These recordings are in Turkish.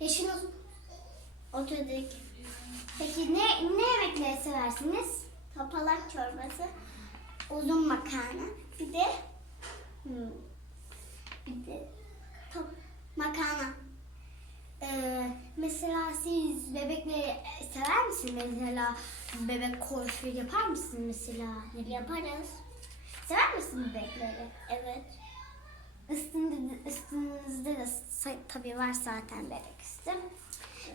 Yaşınız oturduk. Peki ne ne yemekleri seversiniz? Topalak çorbası, uzun makarna, bir de hmm, bir de top, makarna. Ee, mesela siz bebekleri sever misiniz? Mesela bebek koşu yapar mısın mesela? Yaparız. Sever misin bebekleri? Evet. Üstünde, tabii var zaten bebek üstü.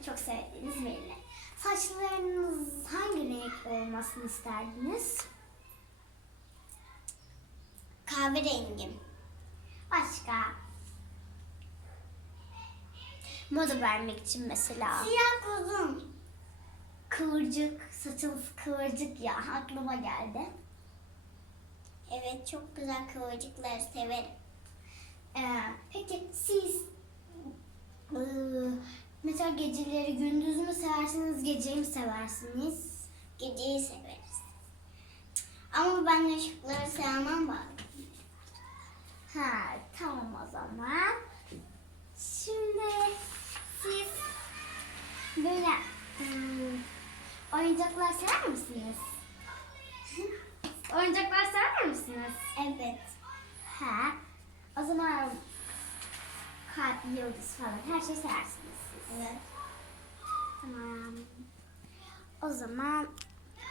Çok sevdiğiniz belli. Saçlarınız hangi renk olmasını isterdiniz? Kahverengi. Başka? Moda vermek için mesela. Siyah uzun. Kıvırcık, saçınız kıvırcık ya aklıma geldi. Evet çok güzel kıvırcıkları severim. Ee, peki siz geceleri gündüz mü seversiniz, geceyi mi seversiniz? Geceyi severiz. Ama ben ışıkları sevmem bak. Ha tamam o zaman. Şimdi siz böyle hmm, oyuncaklar sever misiniz? oyuncaklar sever misiniz? Evet. Ha. O zaman kalp, yıldız falan her şey seversiniz. Evet. Tamam. O zaman